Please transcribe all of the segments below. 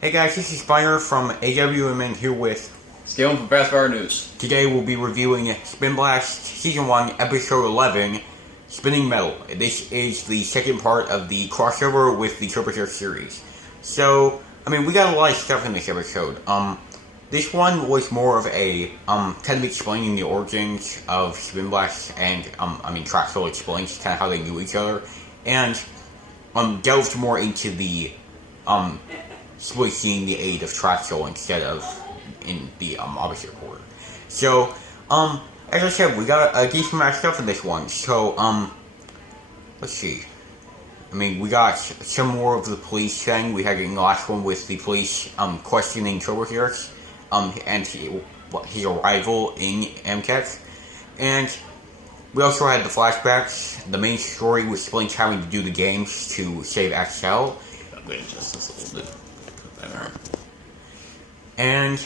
Hey guys, this is Fire from AWMN here with. Scaling from Fast Fire News. Today we'll be reviewing Spinblast Season 1, Episode 11, Spinning Metal. This is the second part of the crossover with the Turbocharged series. So, we got a lot of stuff in this episode. This one was more of a, kind of explaining the origins of Spinblast and, Traxel explains kind of how they knew each other, and, delved more into the, switching the aid of Traxel instead of in the opposite order. So, as I said, we got a decent amount of stuff in this one. So, let's see. We got some more of the police thing. We had in the last one with the police questioning Turbocharged, and his arrival in MCAT. And we also had the flashbacks. The main story was Splink having to do the games to save XL. Just this a little bit. And,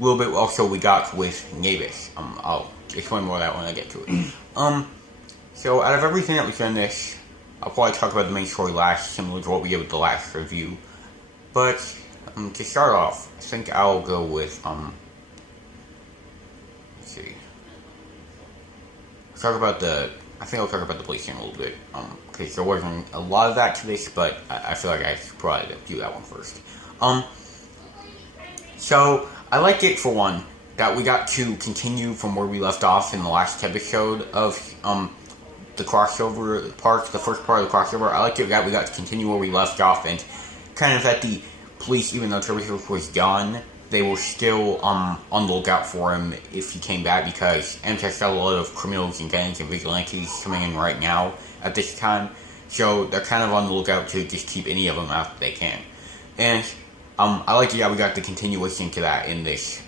little bit also we got with Navis. I'll explain more of that when I get to it. So out of everything that was in this, I'll probably talk about the main story last, similar to what we did with the last review. But, to start off, I think I'll go with, let's see. I think I'll talk about the police thing a little bit, because there wasn't a lot of that to this, but I feel like I should probably do that one first. So, I liked it, for one, that we got to continue from where we left off in the last episode of, the crossover part, the first part of the crossover. I liked it that we got to continue where we left off, and kind of that the police, even though Turbocharged was gone, they were still on the lookout for him if he came back, because MTech's got a lot of criminals and gangs and vigilantes coming in right now at this time, so they're kind of on the lookout to just keep any of them out that they can. And I like we got the continuation to that in this,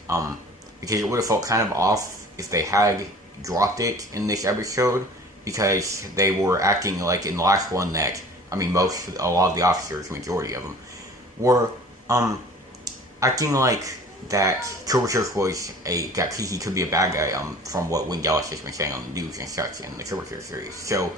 because it would have felt kind of off if they had dropped it in this episode, because they were acting like in the last one that, a lot of the officers, majority of them, were, acting like that Turbocharged was that he could be a bad guy, from what Wayne Dallas has been saying on the news and such in the Turbocharged series. So,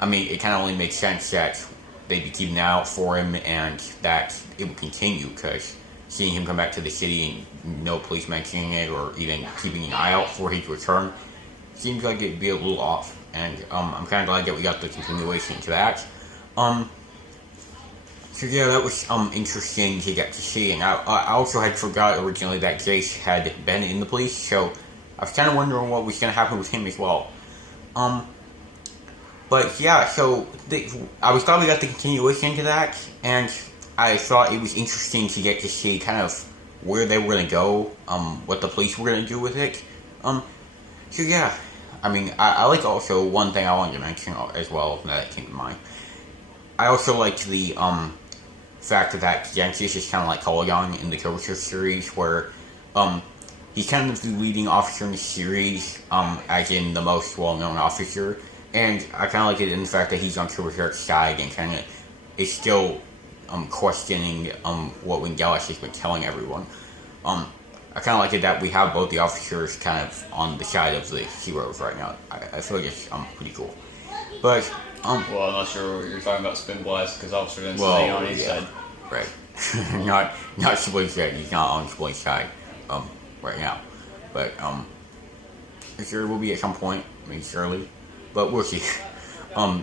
it kind of only makes sense that they'd be keeping an eye out for him and that it would continue, because seeing him come back to the city and no police mentioning it or even keeping an eye out for his return seems like it'd be a little off. And, I'm kind of glad that we got the continuation to that. So yeah, that was interesting to get to see, and I also had forgot originally that Jace had been in the police, so I was kind of wondering what was going to happen with him as well. But yeah, so I was glad we got the continuation to that, and I thought it was interesting to get to see kind of where they were going to go, what the police were going to do with it. So yeah, I like also one thing I wanted to mention as well that came to mind. I also liked the fact that Genesis is kind of like Polygon in the Turbocharged series, where he's kind of the leading officer in the series, as in the most well-known officer, and I kind of like it in the fact that he's on Turbocharged's side and kind of is still questioning what Wayne Dallas has been telling everyone. I kind of like it that we have both the officers kind of on the side of the heroes right now. I feel like it's pretty cool. But well, I'm not sure what you're talking about Spinblast, because Officer didn't stay on his side. Right. not Splink's side. He's not on Splink's side right now. But I'm sure it will be at some point. Surely. But we'll see.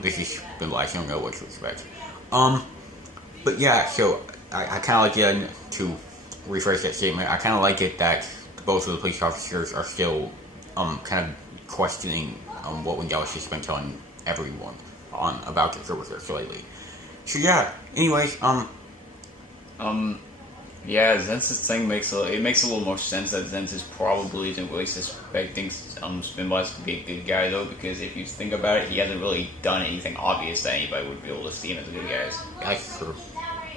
This is Spinblast. I don't know what to expect. But yeah, so I kind of like it, to rephrase that statement, I kind of like it that both of the police officers are still kind of questioning what Wayne Dallas has been telling everyone about the Turbocharged lately. So yeah, anyways, yeah, Zenz's thing makes a little more sense that Zenz probably isn't really suspecting Spinblast to be a good guy, though, because if you think about it, he hasn't really done anything obvious that anybody would be able to see him as a good guy. That's true.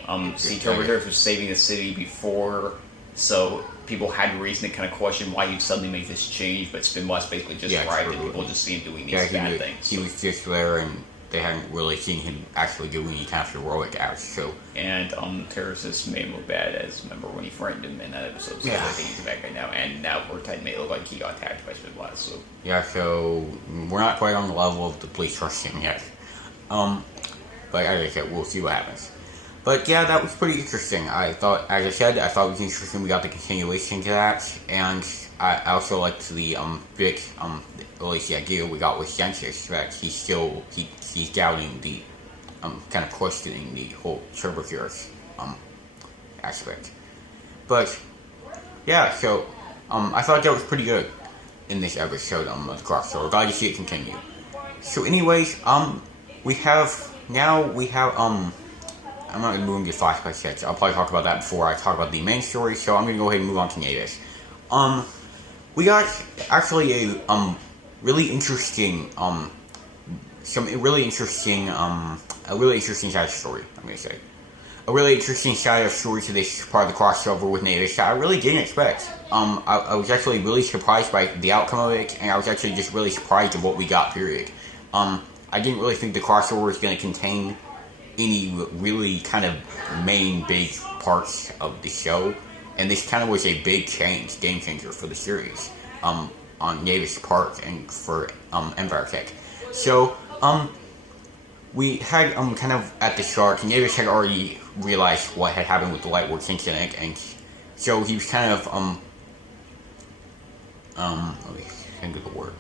Turbocharged was saving the city before, so people had reason to kind of question why he'd suddenly make this change, but Spinblast basically just arrived and people just see him doing these bad things. He was just there, and they hadn't really seen him actually do any kind of heroic acts, so... And, Terraces made him look bad, as remember when he frightened him in that episode, so I think he's back right now, and now Vortide made it look like he got attacked by Spinblast, so... Yeah, so we're not quite on the level of the police trusting yet. But But as I said, we'll see what happens. But yeah, that was pretty interesting. I thought, as I said, I thought it was interesting. We got the continuation to that, and I also liked the bit, at least the idea we got with Census that he's doubting the kind of questioning the whole Turbogears aspect. But yeah, so I thought that was pretty good in this episode of the crossover. Glad to see it continue. So anyways, we have I'm not going to move into flashbacks yet. I'll probably talk about that before I talk about the main story, so I'm going to go ahead and move on to Navis. We got actually a really interesting a really interesting side of story, I'm going to say. A really interesting side of story to this part of the crossover with Navis that I really didn't expect. I was actually really surprised by the outcome of it, and I was actually just really surprised at what we got, period. I didn't really think the crossover was going to contain any really kind of main big parts of the show, and this kind of was a big game changer for the series on Navis' part and for Empire Tech. So we had kind of at the start, Navis had already realized what had happened with the Lightworks incident, and so he was kind of let me think of the word.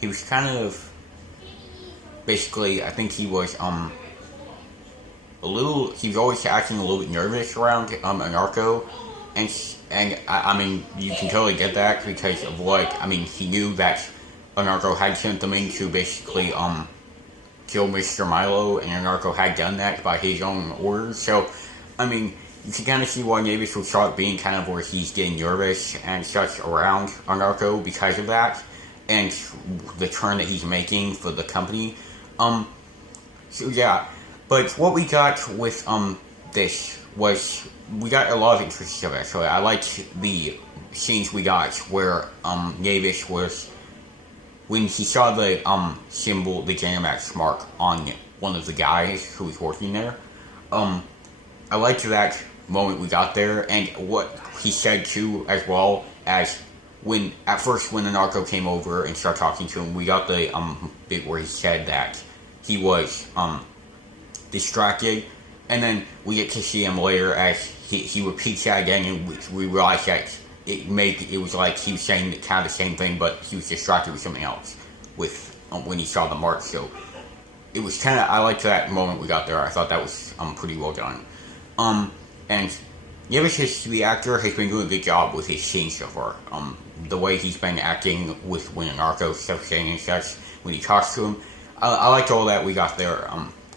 He was kind of basically, I think he was he was always acting a little bit nervous around Anarcho, and I mean, you can totally get that because of he knew that Anarcho had sent them in to basically kill Mr. Milo, and Anarcho had done that by his own orders. So, I mean, you can kind of see why Navis would start being kind of where he's getting nervous and such around Anarcho because of that, and the turn that he's making for the company. So yeah. But what we got with this was we got a lot of interesting stuff actually. I liked the scenes we got where Navis was when he saw the symbol, the Dynamax mark on one of the guys who was working there. I liked that moment we got there, and what he said too, as well as when Anarcho came over and started talking to him, we got the bit where he said that he was distracted, and then we get to see him later as he repeats that again, and we realize that it was like he was saying kind of the same thing, but he was distracted with something else with when he saw the mark. So it was kind of, I liked that moment we got there. I thought that was pretty well done. And Navis, the actor, has been doing a good job with his scenes so far. The way he's been acting with when Anarcho stuff saying and such, when he talks to him, I liked all that we got there.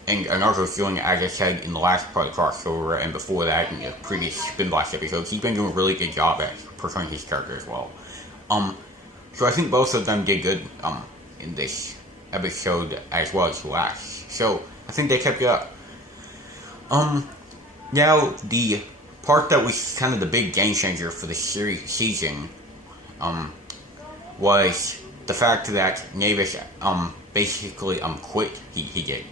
And Anarcho's doing, as I said in the last part of the crossover, and before that in the previous Spinblast episodes, he's been doing a really good job at portraying his character as well. So I think both of them did good in this episode as well as the last. So I think they kept it up. Now the part that was kind of the big game changer for the season was the fact that Navis basically quit. He did.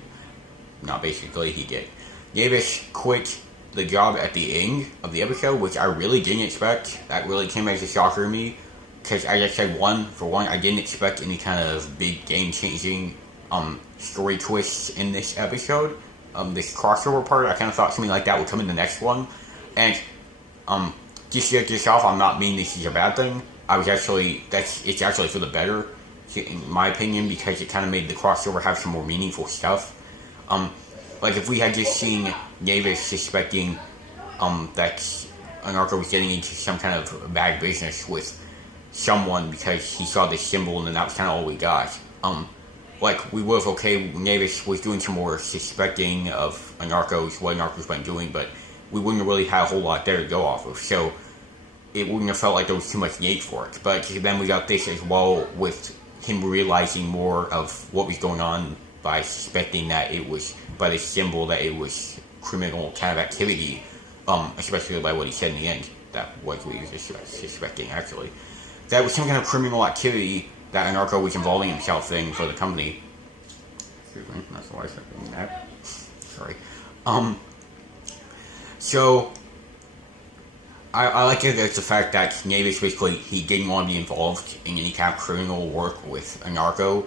Not basically, he did. Navis quit the job at the end of the episode, which I really didn't expect. That really came as a shocker to me. Because, as I said, for one, I didn't expect any kind of big game-changing story twists in this episode. This crossover part, I kind of thought something like that would come in the next one. And, just to get this off, I'm not meaning this is a bad thing. It's actually for the better, in my opinion, because it kind of made the crossover have some more meaningful stuff. Like if we had just seen Navis suspecting that Anarcho was getting into some kind of bad business with someone because he saw this symbol, and then that was kind of all we got. Like we would have Navis was doing some more suspecting of what Anarcho's been doing, but we wouldn't have really had a whole lot there to go off of. So it wouldn't have felt like there was too much need for it. But then we got this as well with him realizing more of what was going on by suspecting that it was, by the symbol, that it was criminal kind of activity, especially by what he said in the end. That was what he was suspecting, actually. That was some kind of criminal activity that Anarcho was involving himself in for the company. Excuse me, that's why I said that. Sorry. So, I like it as the fact that Navis basically, he didn't want to be involved in any kind of criminal work with Anarcho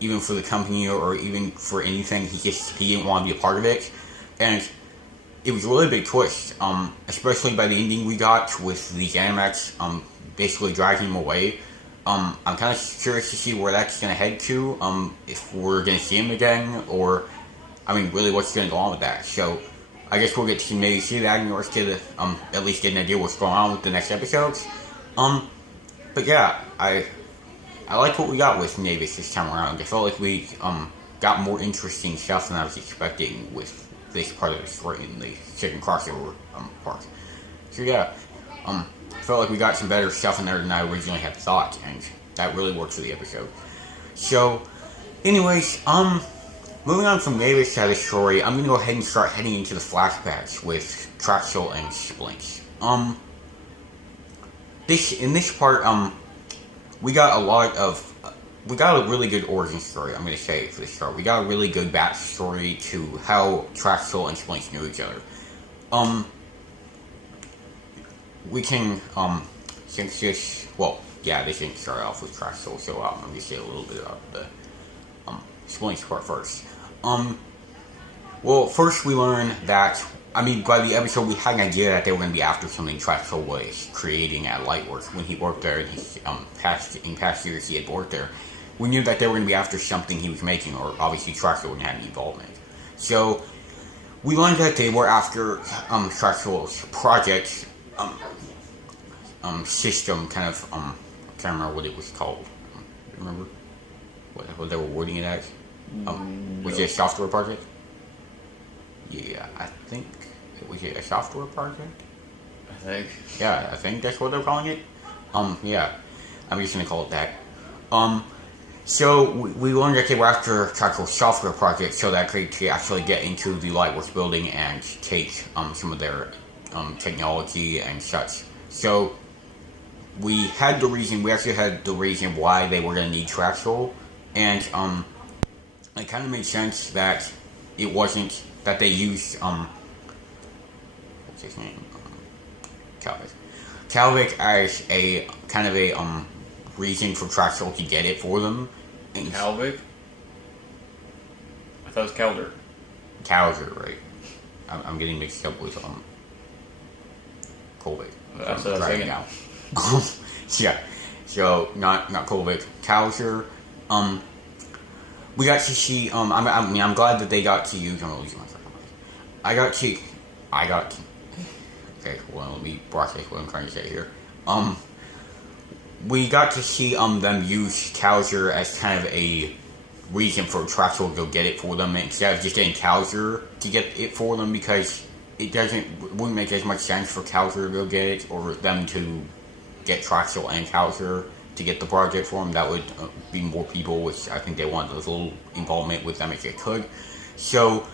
even for the company or even for anything. He didn't want to be a part of it, and it was a really big twist, especially by the ending we got with the Animax basically dragging him away. I'm kind of curious to see where that's going to head to, if we're going to see him again, or, I mean, really what's going to go on with that. So, I guess we'll get to maybe see that and get at least get an idea what's going on with the next episodes. But yeah, I like what we got with Navis this time around. I felt like we got more interesting stuff than I was expecting with this part of the story in the second crossover part. So yeah, I felt like we got some better stuff in there than I originally had thought, and that really worked for the episode. So, anyways, moving on from Mavis' side of the story, I'm gonna go ahead and start heading into the flashbacks with Traxel and Splinks. In this part, we got a really good origin story, I'm going to say, for the start. We got a really good backstory to how Traxel and Splinks knew each other. We can, since this, well, yeah, this didn't start off with Traxel, so I'm going to say a little bit about the Splinks part first. Well, first we learn that, I mean, by the episode we had an idea that they were going to be after something Traxel was creating at Lightworks when he worked there, and in past years he had worked there. We knew that they were going to be after something he was making, or obviously Traxel wouldn't have any involvement. So, we learned that they were after Traxel's project system, kind of, I can't remember what it was called. Remember what they were wording it as? Was it a software project? Yeah, I think it was a software project. I think. Yeah, I think that's what they're calling it. Yeah, I'm just gonna call it that. So we learned that they were after Traxel's software project, so that they could actually get into the Lightworks building and take some of their technology and such. So we actually had the reason why they were gonna need Traxel, and it kind of made sense that it wasn't that they used what's his name, Calvic as a kind of a reason for Traxel to get it for them. And Calvic? I thought it was Calder. Calder, right? I'm getting mixed up with Colvic. That's what I was thinking. Yeah, so not Colvic, Calder. We got to see. I'm glad that they got to use. I'm losing myself. Okay, well, let me process what I'm trying to say here. We got to see them use Calder as kind of a reason for Traxel to go get it for them instead of just getting Calder to get it for them, because it wouldn't make as much sense for Calder to go get it, or them to get Traxel and Calder to get the project for them. That would be more people, which I think they wanted a little involvement with them if they could. So,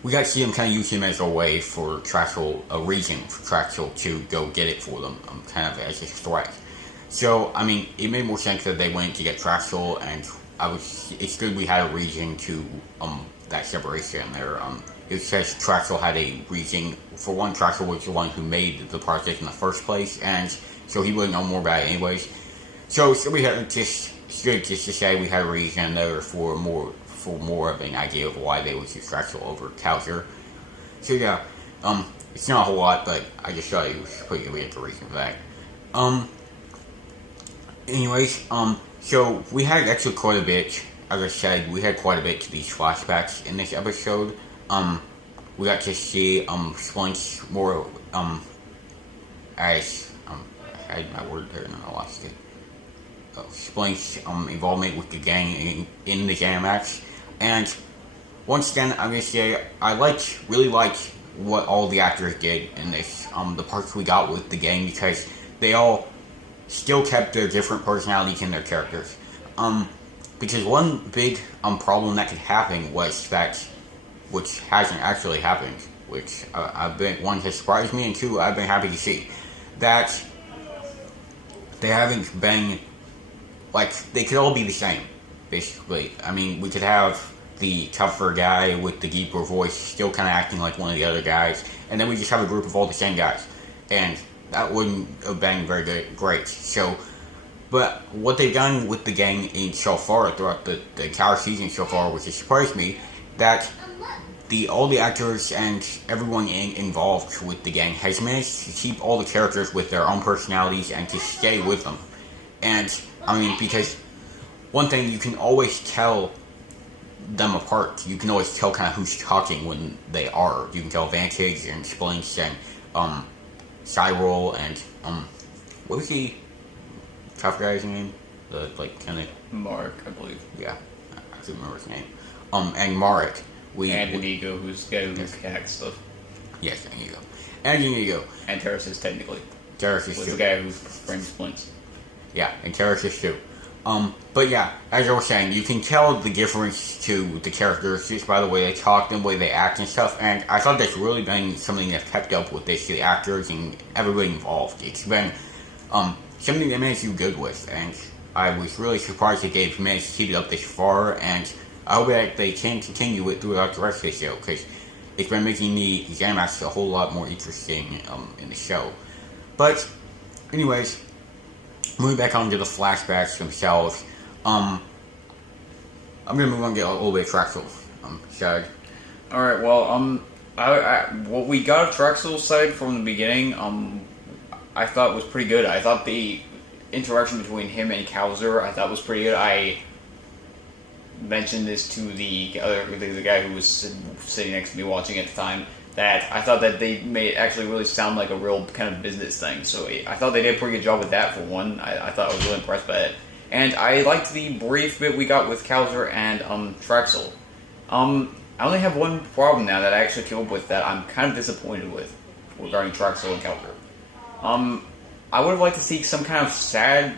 we got to see them kind of use him as a way for Traxel, a reason for Traxel to go get it for them, kind of as a threat. So, I mean, it made more sense that they went to get Traxel, and it's good we had a reason to, that separation there. It says Traxel had a reason. For one, Traxel was the one who made the project in the first place, and so he would know more about it anyways. So we had it's good just to say we had a reason there for more of an idea of why they would choose Traxel over Calder. So yeah, it's not a whole lot, but I just thought it was pretty good the reason for that. Anyways, so we had actually quite a bit, as I said, we had quite a bit to these flashbacks in this episode. We got to see, Splinks more, as, I had my word there and I lost it. Splinks, involvement with the gang in the Animax. And once again, I'm gonna say I really liked what all the actors did in this. The parts we got with the gang, because they all still kept their different personalities in their characters. Because one big problem that could happen was that, which hasn't actually happened, which one, has surprised me, and two, I've been happy to see, that they haven't been, like, they could all be the same, basically. I mean, we could have the tougher guy with the deeper voice still kind of acting like one of the other guys, and then we just have a group of all the same guys, and that wouldn't have been very great. So But what they've done with the gang in so far throughout the entire season so far, which has surprised me, that all the actors and everyone involved with the gang has managed to keep all the characters with their own personalities and to stay with them. And I mean, because one thing you can always tell them apart. You can always tell kind of who's talking when they are. You can tell Vantage and Splinks and Cyril and what was the tough guy's name? The like kind of Mark, I believe. Yeah, I can't remember his name. And Marek. And Inigo, who's the guy who hacks stuff. Yes, Inigo. And Inigo. And Terrace technically. Terrace was too. the guy who framed Splints. Yeah, and Terrace too. But yeah, as I was saying, you can tell the difference to the characters just by the way they talk and the way they act and stuff, and I thought that's really been something that's kept up with this, the actors and everybody involved. It's been something they managed to do good with, and I was really surprised that they've managed to keep it up this far, and I hope that they can continue it throughout the rest of the show, because it's been making the Zenimax a whole lot more interesting in the show. But, anyways, moving back on to the flashbacks themselves, I'm gonna move on to get a little bit of Traxel side. Alright, well, what we got of Traxel's side from the beginning, I thought was pretty good. I thought the interaction between him and Kowser, I thought was pretty good. I mentioned this to the guy who was sitting next to me watching at the time, that I thought that they made it actually really sound like a real kind of business thing. So I thought they did a pretty good job with that for one. I thought I was really impressed by it. And I liked the brief bit we got with Kowser and Traxel. I only have one problem now that I actually came up with that I'm kind of disappointed with regarding Traxel and Kowser. I would have liked to see some kind of sad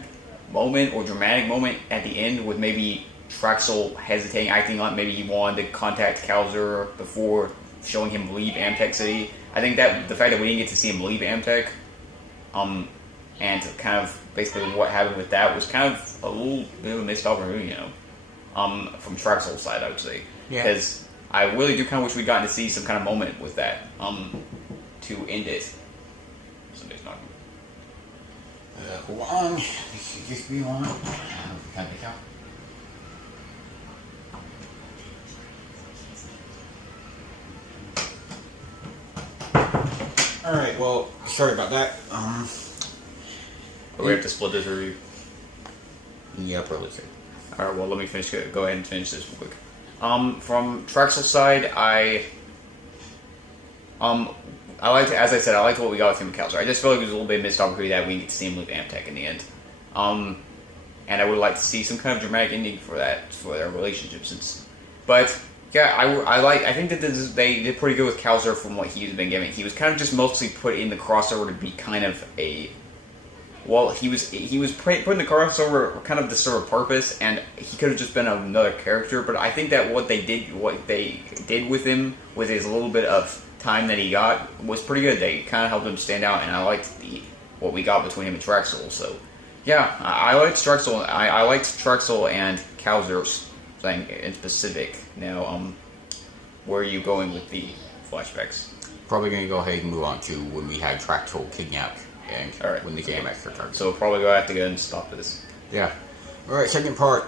moment or dramatic moment at the end with maybe Traxel hesitating, acting like maybe he wanted to contact Kowser before showing him leave Amtech City. I think that the fact that we didn't get to see him leave Amtech, and kind of basically what happened with that was kind of a little bit of a missed opportunity, from Traxel's side, I would say. Because I really do kind of wish we'd gotten to see some kind of moment with that, to end it. Somebody's knocking. Hold on. This should just be on. Can I count? Alright, well, sorry about that. We have to split this review. Yeah, probably so. Alright, well, let me finish. Go ahead and finish this real quick. From Traxel's side, I liked, as I said, I liked what we got with him and Kowser. I just felt like it was a little bit missed opportunity that we didn't get to see him leave Amtech in the end. And I would like to see some kind of dramatic ending for that, for their relationship. But yeah, I think that they did pretty good with Kowser from what he's been given. He was kind of just mostly put in the crossover to be kind of a, well, he was put in the crossover kind of to serve a purpose, and he could have just been another character. But I think that what they did with him, with his little bit of time that he got, was pretty good. They kind of helped him stand out, and I liked what we got between him and Traxel. So yeah, I liked Traxel. I liked Traxel and Kowser's thing in specific. Now, where are you going with the flashbacks? Probably going to go ahead and move on to when we had Traxel kidnapped and when the game extra Traxel. So we'll probably have to go and stop this. Yeah. Alright, second part.